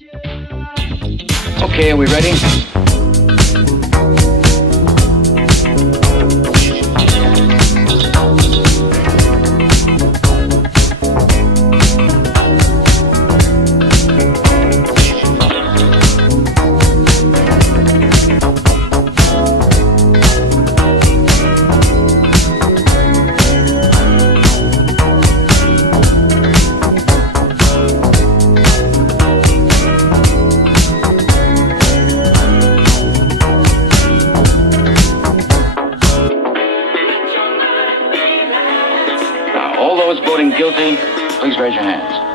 Okay, are we ready? All those voting guilty, please raise your hands.